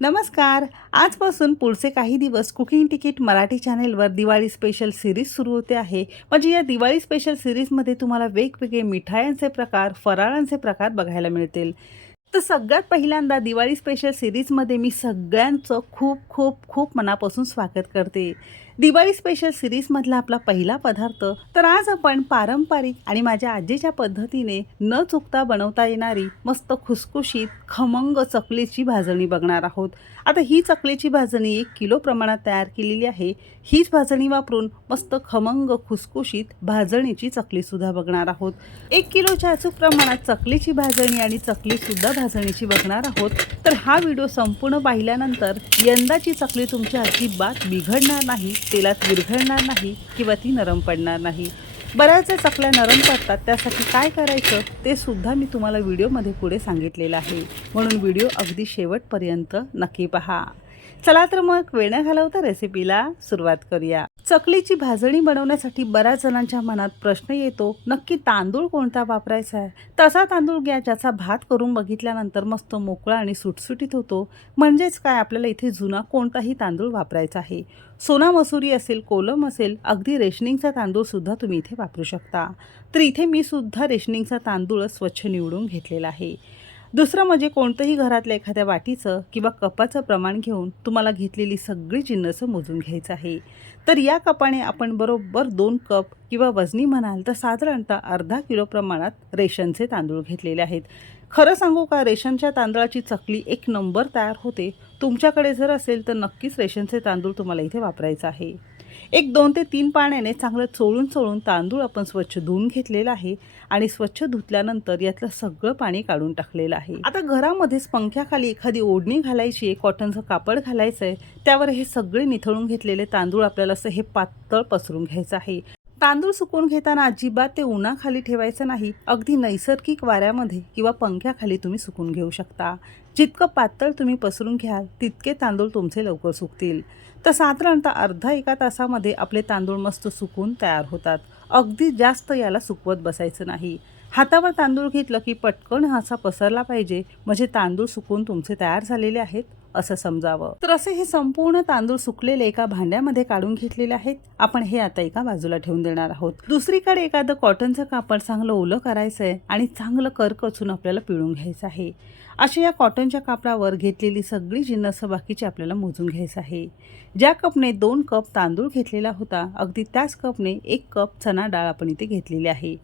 नमस्कार. आजपासून पुढचे काही दिवस कुकिंग तिकीट मराठी चॅनेलवर दिवाळी स्पेशल सीरीज सुरू होते आहे. म्हणजे या दिवाळी स्पेशल सीरीजमध्ये तुम्हाला वेगवेगळे मिठायांचे प्रकार, फराळांचे प्रकार बघायला मिळतील. तर सगळ्यात पहिल्यांदा दिवाळी स्पेशल सीरीजमध्ये मी सगळ्यांचं खूप खूप खूप मनापासून स्वागत करते. दिवाळी स्पेशल सीरीजमधला आपला पहिला पदार्थ तर आज आपण पारंपरिक आणि माझ्या आजीच्या पद्धतीने न चुकता बनवता येणारी मस्त खुसखुशीत खमंग चकलीची भाजणी बघणार आहोत. आता ही चकलीची भाजणी 1 किलो प्रमाणात तयार केलेली आहे. हीच भाजणी वापरून मस्त खमंग खुसखुशीत भाजणीची चकलीसुद्धा बघणार आहोत. 1 किलोच्या अचूक प्रमाणात चकलीची भाजणी आणि चकलीसुद्धा भाजणीची बघणार आहोत. तर हा व्हिडिओ संपूर्ण पाहिल्यानंतर यंदाची चकली तुमची अजिबात बिघडणार नाही, तेलात विरघळणार नाही किंवा ती नरम पडणार नाही. बऱ्याचशा चकल्या नरम पडतात, त्यासाठी काय करायचं ते सुद्धा मी तुम्हाला व्हिडिओमध्ये पुढे सांगितलेलं आहे. म्हणून व्हिडिओ अगदी शेवटपर्यंत नक्की पहा. चला तर मग वेळ न घालवता रेसिपीला सुरुवात करूया. चकलीची भाजणी बनवण्यासाठी बऱ्याच जणांच्या मनात प्रश्न येतो, नक्की तांदूळ कोणता वापरायचा आहे. तसा तांदूळ घ्या ज्याचा भात करून बघितल्यानंतर मस्त मोकळा आणि सुटसुटीत होतो. म्हणजेच काय, आपल्याला इथे जुना कोणताही तांदूळ वापरायचा आहे. सोना मसुरी असेल, कोलम असेल, अगदी रेशनिंगचा तांदूळसुद्धा तुम्ही इथे वापरू शकता. तर इथे मी सुद्धा रेशनिंगचा तांदूळ स्वच्छ निवडून घेतलेला आहे. दुसरं म्हणजे कोणतंही घरातल्या एखाद्या वाटीचं किंवा कपाचं प्रमाण घेऊन तुम्हाला घेतलेली सगळी जिन्नसं मोजून घ्यायचं आहे. तर या कपाने आपण बरोबर 2 कप किंवा वजनी म्हणाल तर साधारणतः अर्धा किलो प्रमाणात रेशनचे तांदूळ घेतलेले आहेत. खरं सांगू का, रेशनच्या तांदळाची चकली एक नंबर तयार होते. तुमच्याकडे जर असेल तर नक्कीच रेशनचे तांदूळ तुम्हाला इथे वापरायचं आहे. एक 2 ते 3 पाण्याने चांगलं चोळून तांदूळ आपण स्वच्छ धुवून घेतलेला आहे आणि स्वच्छ धुतल्यानंतर यातलं सगळं पाणी काढून टाकलेलं आहे. आता घरामध्येच पंख्याखाली एखादी ओढणी घालायची आहे, कॉटनचं कापड घालायचं आहे. त्यावर हे सगळे निथळून घेतलेले तांदूळ आपल्याला असं हे पातळ पसरून घ्यायचं आहे. तांदूळ सुकवून घेताना अजिबात ते उन्हाखाली ठेवायचं नाही. अगदी नैसर्गिक वाऱ्यामध्ये किंवा पंख्याखाली तुम्ही सुकून घेऊ शकता. जितकं पातळ तुम्ही पसरून घ्याल तितके तांदूळ तुमचे लवकर सुकतील. तर साधारणतः अर्धा 1 तासामध्ये आपले तांदूळ मस्त सुकून तयार होतात. अगदी जास्त याला सुकवत बसायचं नाही. हातावर तांदूळ घेतलं की पटकन असा पसरला पाहिजे, म्हणजे तांदूळ सुकून तुमचे तयार झालेले आहेत असं समजावं. तर असे हे संपूर्ण तांदूळ सुकलेले एका भांड्यामध्ये काढून घेतलेले आहेत. आपण हे आता एका बाजूला ठेवून देणार आहोत. दुसरीकडे एखादं कॉटनचं कापड चांगलं ओलं करायचं आहे आणि चांगलं करकचून आपल्याला पिळून घ्यायचं आहे. अशा या कॉटनच्या कापडावर घेतलेली सगळी जिन्नस बाकीची आपल्याला मोजून घ्यायचं आहे. ज्या कपने 2 कप तांदूळ घेतलेला होता, अगदी त्याच कपने 1 कप चणा डाळ आपण इथे घेतलेली आहे.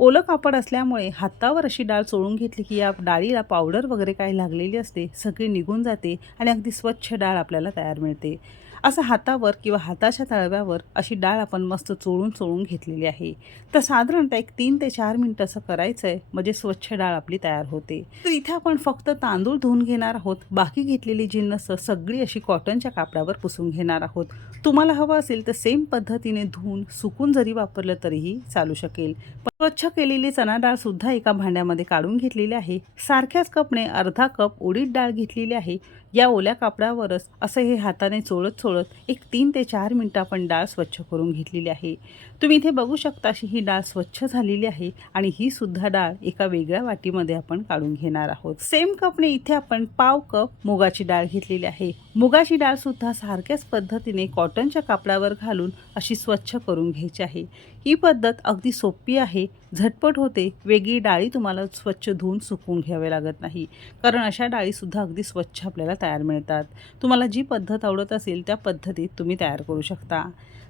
ओलं कापड असल्यामुळे हातावर अशी डाळ चोळून घेतली की या डाळीला पावडर वगैरे काही लागलेली असते सगळी निघून जाते आणि अगदी स्वच्छ डाळ आपल्याला तयार मिळते. असं हातावर किंवा हाताच्या तळव्यावर अशी डाळ आपण मस्त चोळून घेतलेली आहे. तर साधारणतः एक 3 ते 4 मिनिटं असं करायचं आहे, म्हणजे स्वच्छ डाळ आपली तयार होते. तर इथे आपण फक्त तांदूळ धुवून घेणार आहोत. बाकी घेतलेली जिन्नस सगळी अशी कॉटनच्या कापडावर पुसून घेणार आहोत. तुम्हाला हवं असेल तर सेम पद्धतीने धुवून सुकून जरी वापरलं तरीही चालू शकेल. स्वच्छ केलेली चणा डाळ सुद्धा एका भांड्यामध्ये काढून घेतलेली आहे. सारख्याच कपने अर्धा कप उडीद डाळ घेतलेली आहे. या ओल्या कापडावरच असं हे हाताने चोळत एक 3 ते 4 मिनिटं आपण डाळ स्वच्छ करून घेतलेली आहे. तुम्ही इथे बघू शकता अशी ही डाळ स्वच्छ झालेली आहे आणि ही सुद्धा डाळ एका वेगळ्या वाटीमध्ये आपण काढून घेणार आहोत. सेम कपने इथे आपण पाव कप मुगाची डाळ घेतलेली आहे. मुगाची डाळ सुद्धा सारख्याच पद्धतीने कॉटनच्या कापडावर घालून अशी स्वच्छ करून घ्यायची आहे. ही पद्धत अगदी सोपी आहे, झटपट होते. वेगळी डाळी तुम्हाला स्वच्छ धुवून सुकवून घ्यावे लागत नाही, कारण अशा डाळीसुद्धा अगदी स्वच्छ आपल्याला तयार मिळतात. तुम्हाला जी पद्धत आवडत असेल त्या पद्धतीत तुम्ही तयार करू शकता.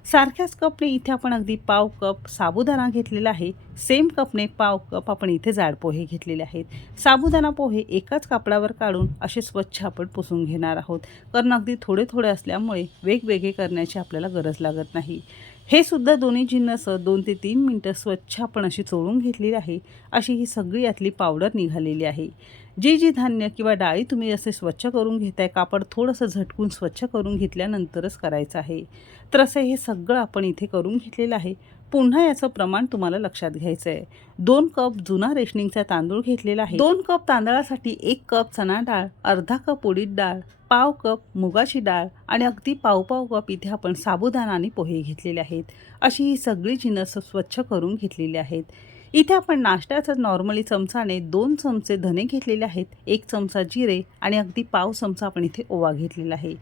सारख्याच कपने इथे आपण अगदी पाव कप साबुदाणा घेतलेला आहे. सेम कपने पाव कप आपण इथे जाड पोहे घेतलेले आहेत. साबुदाणा पोहे एकाच कापडावर काढून असे स्वच्छ आपण पुसून घेणार आहोत, कारण अगदी थोडे थोडे असल्यामुळे वेगवेगळे करण्याची आपल्याला गरज लागत नाही. हे सुद्धा दोन्ही जिन्नस 2 ते 3 मिनिटं स्वच्छ आपण अशी चोळून घेतलेली आहे. अशी ही सगळी यातली पावडर निघालेली आहे. जी धान्य किंवा डाळी तुम्ही असे स्वच्छ करून घेताय, कापड थोडंसं झटकून स्वच्छ करून घेतल्यानंतरच करायचं आहे. तर असं हे सगळं आपण इथे करून घेतलेलं आहे. पुन्हा याचं प्रमाण तुम्हाला लक्षात घ्यायचं आहे. 2 कप जुना रेशनिंगचा तांदूळ घेतलेला आहे. 2 कप तांदळासाठी 1 कप चणा डाळ, अर्धा कप उडीद डाळ, पाव कप मुगाची डाळ आणि अगदी पाव कप इथे आपण साबुदाणा आणि पोहे घेतलेले आहेत. अशी ही सगळी जिन्नस स्वच्छ करून घेतलेली आहेत. इथे आपण नाश्त्याचा नॉर्मली चमचाने 2 चमचे धने घेतलेले आहेत, 1 चमचा जिरे आणि अगदी पाव चमचा आपण इथे ओवा घेतलेला आहे.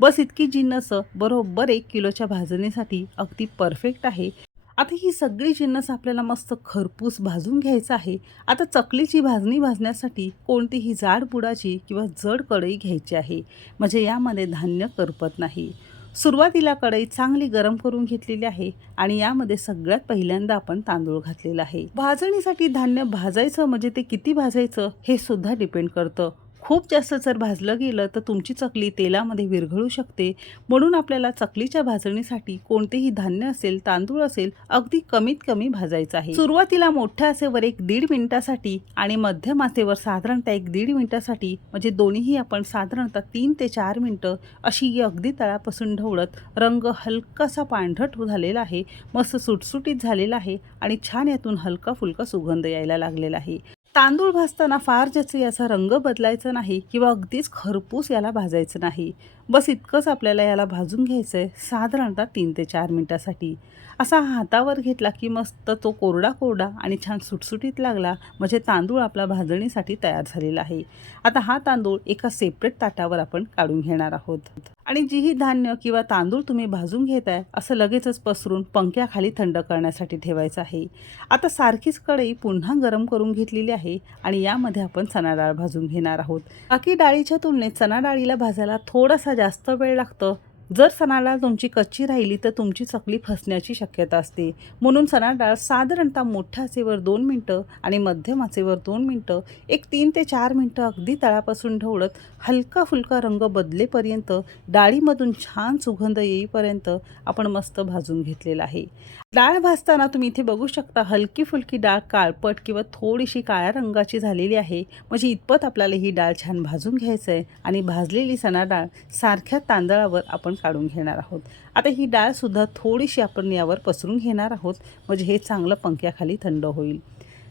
बस इतकी जिन्नस बरोबर 1 किलोच्या भाजणीसाठी अगदी परफेक्ट आहे. आता ही सगळी जिन्नस आपल्याला मस्त खरपूस भाजून घ्यायचं आहे. आता चकलीची भाजणी भाजण्यासाठी कोणतीही जाड बुडाची किंवा जड कढई घ्यायची आहे, म्हणजे यामध्ये धान्य करपत नाही. सुरुवातीला कढई चांगली गरम करून घेतलेली आहे आणि यामध्ये सगळ्यात पहिल्यांदा आपण तांदूळ घातलेला आहे. भाजणीसाठी धान्य भाजायचं म्हणजे ते किती भाजायचं हे सुद्धा डिपेंड करतं. खूप जास्त जर भाजलं गेलं तर तुमची चकली तेलामध्ये विरघळू शकते. म्हणून आपल्याला चकलीच्या भाजणीसाठी कोणतेही धान्य असेल, तांदूळ असेल, अगदी कमीत कमी भाजायचं आहे. सुरुवातीला मोठ्या आचेवर 1-1.5 मिनिटासाठी आणि मध्यम आचेवर साधारणतः 1-1.5 मिनिटासाठी, म्हणजे दोन्हीही आपण साधारणतः 3 ते 4 मिनिटं अशी अगदी तळापासून ढवळत रंग हलकासा पांढरट झालेला आहे, मस्त सुटसुटीत झालेला आहे आणि छान यातून हलका फुलका सुगंध यायला लागलेला आहे. तांदूळ भाजताना फार जास्त याचा रंग बदलायचा नाही किंवा अगदीच खरपूस याला भाजायचं नाही. बस इतकंच आपल्याला याला भाजून घ्यायचं आहे, साधारणतः 3 ते 4 मिनिटासाठी. असा हातावर घेतला की मस्त तो कोरडा कोरडा आणि छान सुटसुटीत लागला, म्हणजे तांदूळ आपला भाजणीसाठी तयार झालेला आहे. आता हा तांदूळ एका सेपरेट ताटावर आपण काढून घेणार आहोत आणि जीही धान्य किंवा तांदूळ तुम्ही भाजून घेताय असं लगेचच पसरून पंख्याखाली थंड करण्यासाठी ठेवायचं आहे. आता सारखीच कढई पुन्हा गरम करून घेतलेली आहे आणि यामध्ये आपण चणा डाळ भाजून घेणार आहोत. बाकी डाळीच्या तुलनेत चणा डाळीला भाजायला थोडासा जास्त वेळ लागतो. जर चणा डाळ तुमची कच्ची राहिली तर तुमची चकली फसण्याची शक्यता असते. म्हणून चणा डाळ साधारणतः मोठ्या आचेवर 2 मिनिटं आणि मध्यम आचेवर 2 मिनिटं, 3 ते 4 मिनिटं अगदी तळापासून ढवळत हलका फुलका रंग बदलेपर्यंत, डाळीमधून छान सुगंध येईपर्यंत आपण मस्त भाजून घेतलेला आहे. डाळ भाजताना तुम्ही इथे बघू शकता हलकी फुलकी डाळ काळपट किंवा थोडीशी काळ्या रंगाची झालेली आहे, म्हणजे इतपत आपल्याला ही डाळ छान भाजून घ्यायचं आहे आणि भाजलेली चणा डाळ सारख्या तांदळावर आपण काढून घेणार आहोत. आता ही डाळसुद्धा थोडीशी आपण यावर पसरून घेणार आहोत, म्हणजे हे चांगलं पंख्याखाली थंड होईल.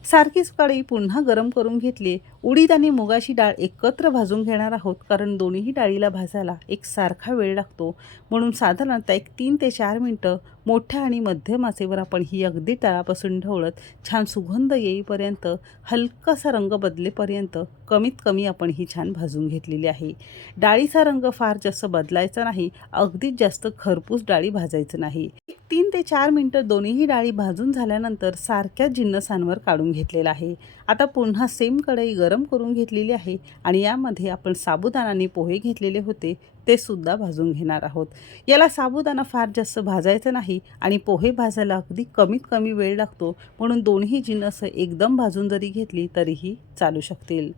सारखीच कढई पुन्हा गरम करून घेतली. उडीद आणि मुगाची डाळ एकत्र भाजून घेणार आहोत, कारण दोन्हीही डाळीला भाजायला एकसारखा वेळ लागतो. म्हणून साधारणतः 3 ते 4 मिनिटं मोठ्या आणि मध्यम आचेवर आपण ही अगदी तळापासून ढवळत छान सुगंध येईपर्यंत, हलकासा रंग बदलेपर्यंत कमीत कमी आपण ही छान भाजून घेतलेली आहे. डाळीचा रंग फार जास्त बदलायचा नाही, अगदीच जास्त खरपूस डाळी भाजायचं नाही. 3 ते 4 मिनिटं दोन्हीही डाळी भाजून झाल्यानंतर सारख्याच जिन्नसांवर काढून घेतलेला आहे. आता पुन्हा सेम कढई गरम करून घेतलेली आहे आणि यामध्ये आपण साबुदाणा आणि पोहे घेतलेले होते ते सुद्धा भाजून घेणार आहोत. याला साबुदाणा फार जास्त भाजायचं नाही आणि पोहे भाजायला अगदी कमीत कमी वेळ लागतो, म्हणून दोन्ही जिन्नस एकदम भाजून जरी घेतली तरीही चालू शकतील.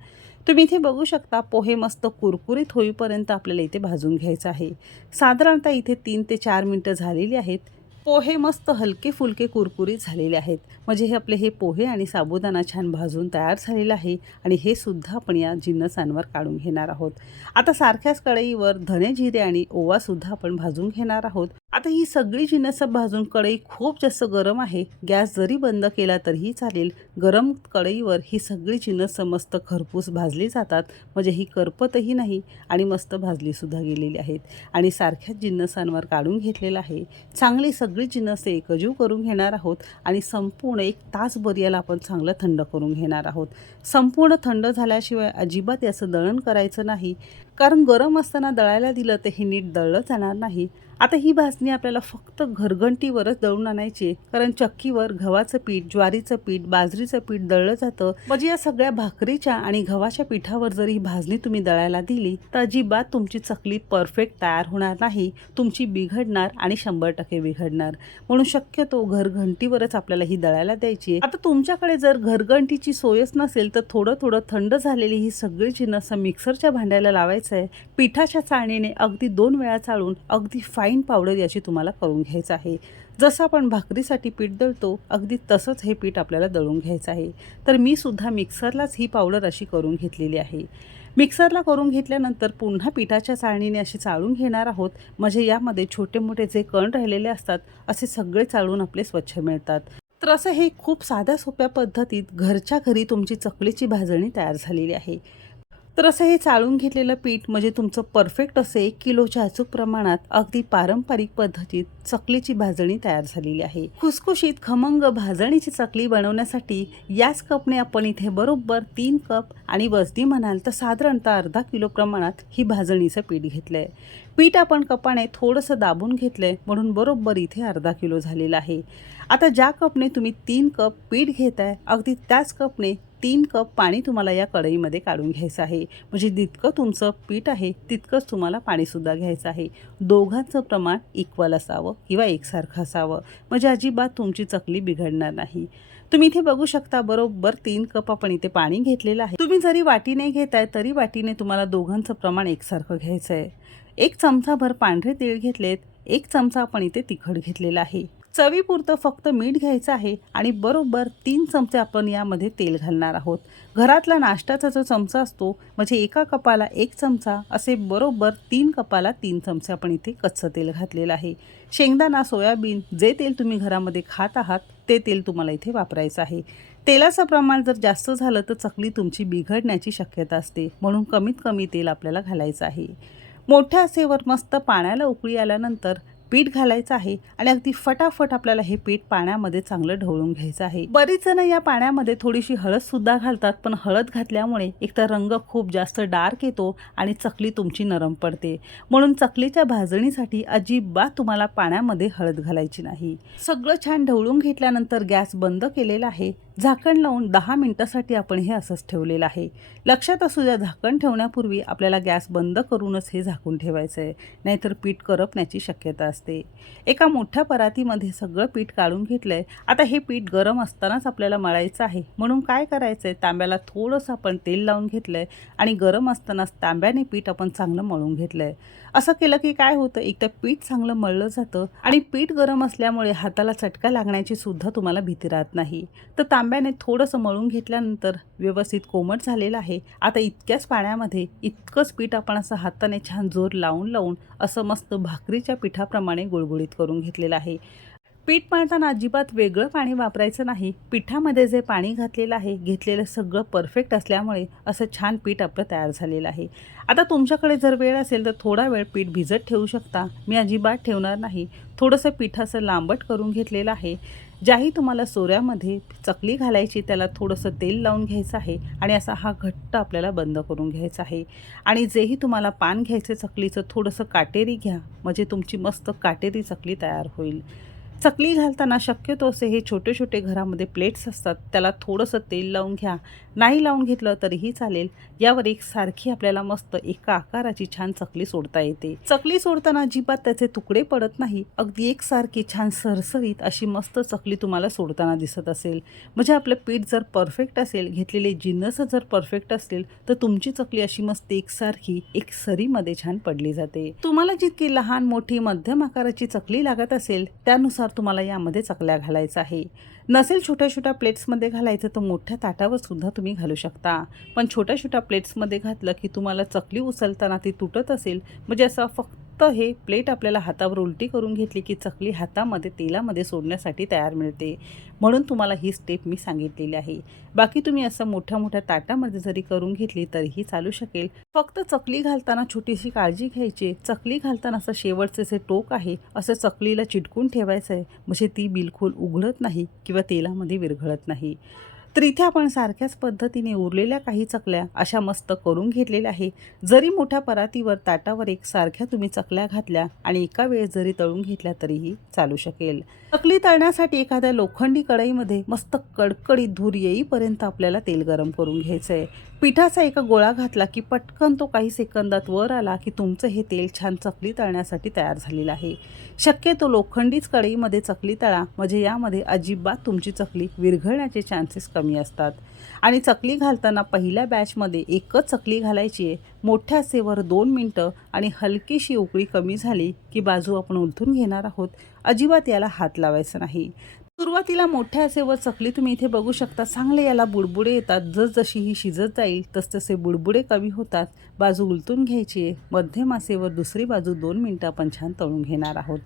तुम्ही इथे बघू शकता पोहे मस्त कुरकुरीत होईपर्यंत आपल्याला इथे भाजून घ्यायचं आहे. साधारणतः इथे 3 ते 4 मिनिटं झालेली आहेत. पोहे मस्त हलके फुलके कुरकुरीत झालेले आहेत, म्हणजे हे पोहे आणि साबुदाणा छान भाजून तयार झालेला आहे आणि हे सुद्धा आपण या जिन्नसांवर काढून घेणार आहोत. आता सारख्याच कढईवर धने, जिरे आणि ओवा सुद्धा आपण भाजून घेणार आहोत. आता ही सगळी जिन्नस भाजून, कढई खूप जास्त गरम आहे, गॅस जरी बंद केला तरीही चालेल. गरम कढईवर ही सगळी जिन्नस मस्त खरपूस भाजली जातात, म्हणजे ही करपतही नाही आणि मस्त भाजली सुद्धा गेलेली आहेत आणि सारख्याच जिन्नसांवर काढून घेतलेला आहे. चांगली सगळी जिन्नस एकजीव करून घेणार आहोत आणि संपूर्ण 1 तासभर याला आपण चांगलं थंड करून घेणार आहोत. संपूर्ण थंड झाल्याशिवाय अजिबात याचं दळण करायचं नाही, कारण गरम असताना दळायला दिलं तर हे नीट दळलं जाणार नाही. आता ही भाजणी आपल्याला फक्त घरघंटीवरच दळून आणायची, कारण चक्कीवर गव्हाचं पीठ, ज्वारीचं पीठ, बाजरीचं पीठ दळलं जातं. म्हणजे या सगळ्या भाकरीच्या आणि गव्हाच्या पिठावर जर ही भाजणी तुम्ही दळायला दिली तर अजिबात तुमची चकली परफेक्ट तयार होणार नाही, तुमची बिघडणार आणि 100% बिघडणार. म्हणून शक्यतो घरघंटीवरच आपल्याला ही दळायला द्यायची. आता तुमच्याकडे जर घरघंटीची सोयच नसेल तर थोडं थोडं थंड झालेली ही सगळी जिन्नस मिक्सरच्या भांड्याला लावायचं आहे. पिठाच्या चाळणीने अगदी 2 वेळा चाळून अगदी फाईन पावडर याची तुम्हाला करून घ्यायचं आहे. जसं आपण भाकरीसाठी पीठ दळतो अगदी तसंच हे पीठ आपल्याला दळून घ्यायचं आहे. तर मी सुद्धा मिक्सरलाच ही पावडर अशी करून घेतलेली आहे. मिक्सरला करून घेतल्यानंतर पुन्हा पिठाच्या चाळणीने अशी चाळून घेणार आहोत, म्हणजे यामध्ये छोटे मोठे जे कण राहिलेले असतात असे सगळे चाळून आपले स्वच्छ मिळतात. तर असं हे खूप साध्या सोप्या पद्धतीत घरच्या घरी तुमची चकलीची भाजणी तयार झालेली आहे. तर असं हे चाळून घेतलेलं पीठ म्हणजे तुमचं परफेक्ट असे 1 किलोच्या अचूक प्रमाणात अगदी पारंपरिक पद्धतीत चकलीची भाजणी तयार झालेली आहे. खुसखुशीत खमंग भाजणीची चकली बनवण्यासाठी याच कपने आपण इथे बरोबर 3 कप आणि वजनी म्हणाल तर साधारणतः अर्धा किलो प्रमाणात ही भाजणीचं पीठ घेतलंय. पीठ आपण कपाने थोडंसं दाबून घेतलंय म्हणून बरोबर इथे अर्धा किलो झालेलं आहे. आता ज्या कपने तुम्ही 3 कप पीठ घेताय अगदी त्याच कपने 3 कप पाणी तुम्हाला या कढईमध्ये काढून घ्यायचं आहे. म्हणजे जितकं तुमचं पीठ आहे तितकंच तुम्हाला पाणीसुद्धा घ्यायचं आहे. दोघांचं प्रमाण इक्वल असावं किंवा एकसारखं असावं म्हणजे अजिबात तुमची चकली बिघडणार नाही. तुम्ही इथे बघू शकता बरोबर 3 कप आपण इथे पाणी घेतलेलं आहे. तुम्ही जरी वाटीने घेताय तरी वाटीने तुम्हाला दोघांचं प्रमाण एकसारखं घ्यायचं आहे. 1 चमचाभर पांढरे तीळ घेतलेत, 1 चमचा आपण इथे तिखट घेतलेला आहे. चवीपुरतं फक्त मीठ घ्यायचं आहे आणि बरोबर 3 चमचे आपण यामध्ये तेल घालणार आहोत. घरातला नाश्त्याचा जो चमचा असतो म्हणजे एका कपाला 1 चमचा असे बरोबर 3 कपाला 3 चमचे आपण इथे कच्चं तेल घातलेलं आहे. शेंगदाणा, सोयाबीन जे तेल तुम्ही घरामध्ये खात आहात ते तेल तुम्हाला इथे वापरायचं आहे. तेलाचं प्रमाण जर जास्त झालं तर चकली तुमची बिघडण्याची शक्यता असते म्हणून कमीत कमी तेल आपल्याला घालायचं आहे. मोठ्या आचेवर मस्त पाण्याला उकळी आल्यानंतर पीठ घालायचं आहे आणि अगदी फटाफट आपल्याला हे पीठ पाण्यामध्ये चांगलं ढवळून घ्यायचं आहे. बरीच जण या पाण्यामध्ये थोडीशी हळदसुद्धा घालतात पण हळद घातल्यामुळे एकतर रंग खूप जास्त डार्क येतो आणि चकली तुमची नरम पडते. म्हणून चकलीच्या भाजणीसाठी अजिबात तुम्हाला पाण्यामध्ये हळद घालायची नाही. सगळं छान ढवळून घेतल्यानंतर गॅस बंद केलेला आहे. झाकण लावून 10 मिनिटासाठी आपण हे असंच ठेवलेलं आहे. लक्षात असू द्या झाकण ठेवण्यापूर्वी आपल्याला गॅस बंद करूनच हे झाकून ठेवायचं आहे नाहीतर पीठ करपण्याची शक्यता असते. एका मोठ्या परातीमध्ये सगळं पीठ काढून घेतलंय. आता हे पीठ गरम असतानाच आपल्याला मळायचं आहे म्हणून काय करायचं आहे तांब्याला थोडंसं आपण तेल लावून घेतलंय आणि गरम असतानाच तांब्याने पीठ आपण चांगलं मळून घेतलंय. असं केलं की काय होतं एकतर पीठ चांगलं मळलं जातं आणि पीठ गरम असल्यामुळे हाताला चटका लागण्याची सुद्धा तुम्हाला भीती राहत नाही. तर तांब्याने थोडंसं मळून घेतल्यानंतर व्यवस्थित कोमट झालेलं आहे. आता इतक्याच पाण्यामध्ये इतकंच पीठ आपण असं हाताने छान जोर लावून लावून असं मस्त भाकरीच्या पिठाप्रमाणे गुळगुळीत करून घेतलेलं आहे. पीठ मळताना अजिबात वेगळं पाणी वापरायचं नाही. पिठामध्ये जे पाणी घातलेलं आहे घेतलेलं सगळं परफेक्ट असल्यामुळे असं छान पीठ आपलं तयार झालेलं आहे. आता तुमच्याकडे जर वेळ असेल तर थोडा वेळ पीठ भिजत ठेवू शकता. मी अजिबात ठेवणार नाही. थोडंसं पिठाचं लांबट करून घेतलेलं आहे. ज्याही तुम्हाला सोऱ्यामध्ये चकली घालायची त्याला थोडंसं तेल लावून घ्यायचं आहे आणि असा हा घट्ट आपल्याला बंद करून घ्यायचा आहे. आणि जेही तुम्हाला पान घ्यायचे चकलीचं थोडंसं काटेरी घ्या म्हणजे तुमची मस्त काटेरी चकली तयार होईल. चकली घालताना शक्यतो असे हे छोटे छोटे घरामध्ये प्लेट्स असतात त्याला थोडंसं तेल लावून घ्या. नाही लावून घेतलं तरीही चालेल. यावर एकसारखी आपल्याला मस्त एका आकाराची छान चकली सोडता येते. चकली सोडताना अजिबात त्याचे तुकडे पडत नाही. अगदी एकसारखी छान सरसरीत अशी मस्त चकली तुम्हाला सोडताना दिसत असेल. म्हणजे आपलं पीठ जर परफेक्ट असेल घेतलेले जिन्नस जर परफेक्ट असतील तर तुमची चकली अशी मस्त एकसारखी एक सरीमध्ये छान पडली जाते. तुम्हाला जितकी लहान मोठी मध्यम आकाराची चकली लागत असेल त्यानुसार तुम्हाला यामध्ये चकल्या घालायचं आहे. नसेल छोट्या छोट्या प्लेट्समध्ये घालायचं तर मोठ्या ताटावर सुद्धा तुम्ही घालू शकता. पण छोट्या छोट्या प्लेट्समध्ये घातलं की तुम्हाला चकली उचलताना ती तुटत असेल म्हणजे असं फक्त हे प्लेट आपल्याला हातावर उलटी करून घेतली की चकली हातामध्ये तेलामध्ये सोडण्यासाठी तयार मिळते. म्हणून तुम्हाला ही स्टेप मी सांगितलेली आहे. बाकी तुम्ही असं मोठ्या मोठ्या ताटामध्ये जरी करून घेतली तरीही चालू शकेल. फक्त चकली घालताना छोटीशी काळजी घ्यायची. चकली घालताना असं शेवटचे जे टोक आहे असं चकलीला चिटकून ठेवायचं आहे म्हणजे ती बिलकुल उघडत नाही किंवा तेलामध्ये विरघळत नाही. तर इथे आपण सारख्याच पद्धतीने उरलेल्या काही चकल्या अशा मस्त करून घेतलेल्या आहे. जरी मोठ्या परातीवर ताटावर एक सारख्या तुम्ही चकल्या घातल्या आणि एका वेळेस जरी तळून घेतल्या तरीही चालू शकेल. चकली तळण्यासाठी एखाद्या लोखंडी कढईमध्ये मस्त कडकडीत धूर येईपर्यंत आपल्याला तेल गरम करून घ्यायचं आहे. पिठाचा एक गोळा घातला की पटकन तो काही सेकंदात वर आला की तुमचं हे तेल छान चकली तळण्यासाठी तयार झालेलं आहे. शक्यतो लोखंडीच कढईमध्ये चकली तळा म्हणजे यामध्ये अजिबात तुमची चकली विरघळण्याचे चान्सेस कमी असतात. आणि चकली घालताना पहिल्या बॅचमध्ये एकच चकली घालायची आहे. मोठ्या आचेवर 2 मिनटं आणि हलकीशी उकळी कमी झाली की बाजू आपण उलटून घेणार आहोत. अजिबात याला हात लावायचा नाही. सुरुवातीला मोठ्या आचेवर चकली तुम्ही इथे बघू शकता चांगले याला बुडबुडे येतात. जसजशी ही शिजत जाईल तसतसे बुडबुडे कमी होतात. बाजू उलटून घ्यायची आहे. मध्यम आचेवर दुसरी बाजू 2 मिनटं आपण छान तळून घेणार आहोत.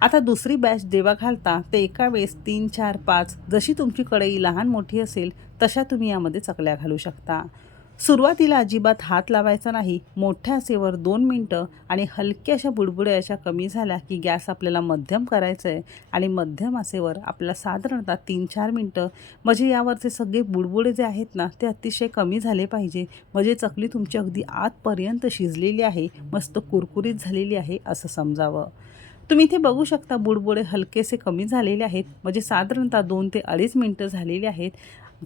आता दुसरी बॅच जेव्हा घालता ते एका वेळेस 3, 4, 5 जशी तुमची कढई लहान मोठी असेल तशा तुम्ही यामध्ये चकल्या घालू शकता. सुरुवातीला अजिबात हात लावायचा नाही. मोठ्या आचेवर 2 मिनिटं आणि हलक्या अशा बुडबुड्या अशा कमी झाल्या की गॅस आपल्याला मध्यम करायचा आहे आणि मध्यम आचेवर आपल्याला साधारणतः 3-4 मिनिटं म्हणजे यावरचे सगळे बुडबुडे जे आहेत ना ते अतिशय कमी झाले पाहिजे. म्हणजे चकली तुमची अगदी आतपर्यंत शिजलेली आहे, मस्त कुरकुरीत झालेली आहे असं समजावं. तुम्ही इथे बघू शकता बुडबुडे हलकेसे कमी झालेले आहेत. म्हणजे साधारणतः 2 ते 2.5 मिनिटं झालेली आहेत.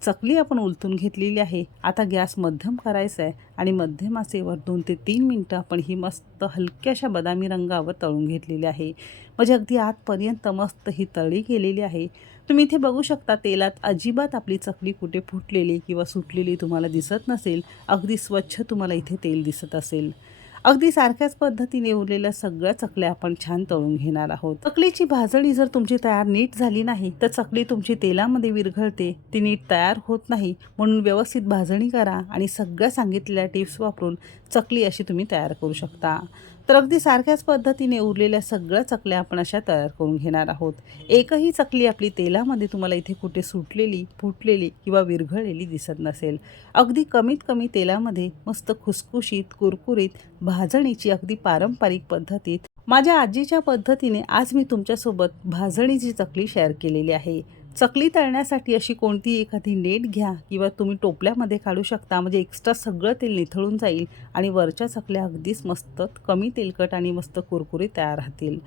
चकली आपण उलटून घेतलेली आहे. आता गॅस मध्यम करायचा आहे आणि मध्यम आचेवर 2 ते 3 मिनिटं आपण ही मस्त हलक्याशा बदामी रंगावर तळून घेतलेली आहे. म्हणजे अगदी आतपर्यंत मस्त ही तळली गेलेली आहे. तुम्ही इथे बघू शकता तेलात अजिबात आपली चकली कुठे फुटलेली किंवा सुटलेली तुम्हाला दिसत नसेल. अगदी स्वच्छ तुम्हाला इथे तेल दिसत असेल. अगदी सारख्याच पद्धतीने उरलेल्या सगळ्या चकल्या आपण छान तळून घेणार आहोत. चकलीची भाजणी जर तुमची तयार नीट झाली नाही तर चकली तुमची तेलामध्ये विरघळते, ती नीट तयार होत नाही. म्हणून व्यवस्थित भाजणी करा आणि सगळ्या सांगितलेल्या टिप्स वापरून चकली अशी तुम्ही तयार करू शकता. तर अगदी सारख्याच पद्धतीने उरलेल्या सगळ्या चकल्या आपण अशा तयार करून घेणार आहोत. एकही चकली आपली तेलामध्ये तुम्हाला इथे कुठे सुटलेली, फुटलेली किंवा विरघळलेली दिसत नसेल. अगदी कमीत कमी तेलामध्ये मस्त खुसखुशीत, कुरकुरीत भाजणीची अगदी पारंपरिक पद्धतीत माझ्या आजीच्या पद्धतीने आज मी तुमच्यासोबत भाजणीची चकली शेअर केलेली आहे. चकली तळण्यासाठी अशी कोणती एखादी नेट घ्या किंवा तुम्ही टोपल्यामध्ये काढू शकता. म्हणजे एक्स्ट्रा सगळं तेल निथळून जाईल आणि वरच्या चकल्या अगदीच मस्त कमी तेलकट आणि मस्त कुरकुरीत तयार राहतील.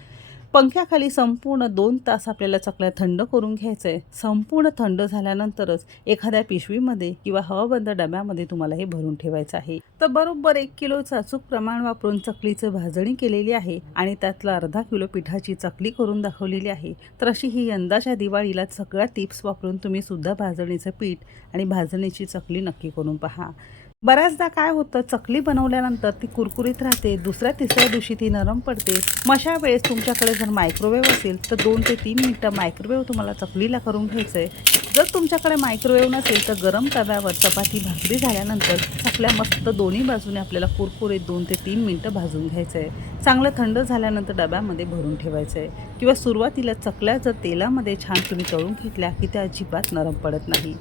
पंख्याखाली संपूर्ण 2 तास आपल्याला चकल्या थंड करून घ्यायचं आहे. संपूर्ण थंड झाल्यानंतरच एखाद्या पिशवीमध्ये किंवा हवाबंद डब्यामध्ये तुम्हाला हे भरून ठेवायचं आहे. तर बरोबर 1 किलोचं अचूक प्रमाण वापरून चकलीचं भाजणी केलेली आहे आणि त्यातलं अर्धा किलो पिठाची चकली करून दाखवलेली आहे. तर अशी ही यंदाच्या दिवाळीला सगळ्या टिप्स वापरून तुम्ही सुद्धा भाजणीचं पीठ आणि भाजणीची चकली नक्की करून पहा. बऱ्याचदा काय होतं, चकली बनवल्यानंतर ती कुरकुरीत राहते, दुसऱ्या-तिसऱ्या दिवशी ती नरम पडते. मग अशा वेळेस तुमच्याकडे जर मायक्रोवेव्ह असेल तर 2 ते 3 मिनिटं मायक्रोवेव्ह तुम्हाला चकलीला करून घ्यायचं आहे. जर तुमच्याकडे मायक्रोवेव्ह नसेल तर गरम तव्यावर चपाती भाकरी झाल्यानंतर चकल्या मस्त दोन्ही बाजूने आपल्याला कुरकुरीत 2 ते 3 मिनिटं भाजून घ्यायचं आहे. चांगलं थंड झाल्यानंतर डब्यामध्ये भरून ठेवायचं आहे. किंवा सुरुवातीला चकल्या जर तेलामध्ये छान तुम्ही तळून घेतल्या की त्या अजिबात नरम पडत नाही.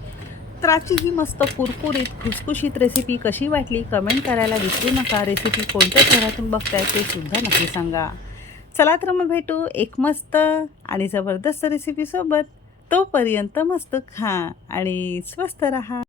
तर आजची ही मस्त कुरकुरीत खुसखुशीत रेसिपी कशी वाटली कमेंट करायला विसरू नका. रेसिपी कोणत्या शहरातून बघताय ते सुद्धा नक्की सांगा. चला तर मग भेटू एक मस्त आणि जबरदस्त रेसिपीसोबत. तोपर्यंत मस्त खा आणि स्वस्त रहा.